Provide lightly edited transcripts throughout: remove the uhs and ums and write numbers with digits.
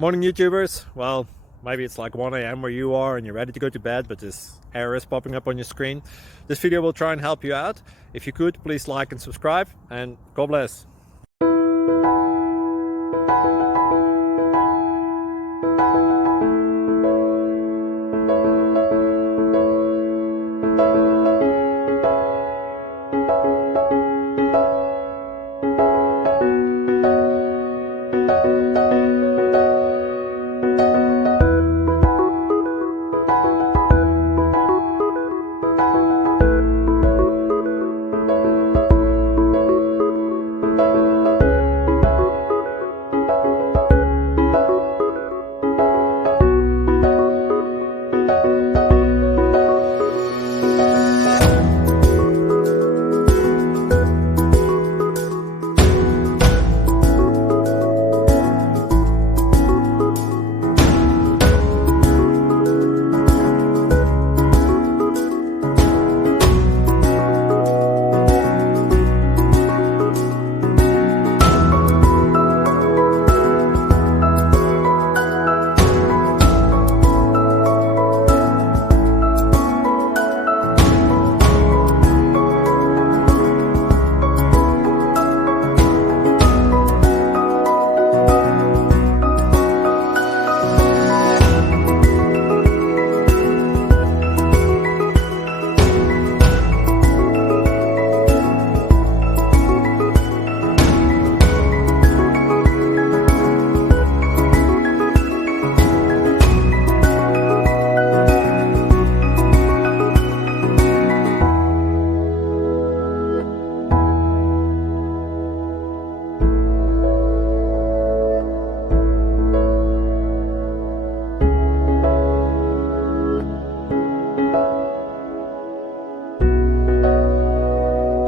Morning YouTubers. Well, maybe it's like 1 a.m. where you are and you're ready to go to bed, but this error is popping up on your screen. This video will try and help you out. If you could, please like and subscribe, and God bless.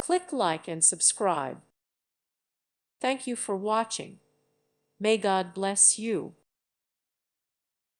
Click like and subscribe. Thank you for watching. May God bless you.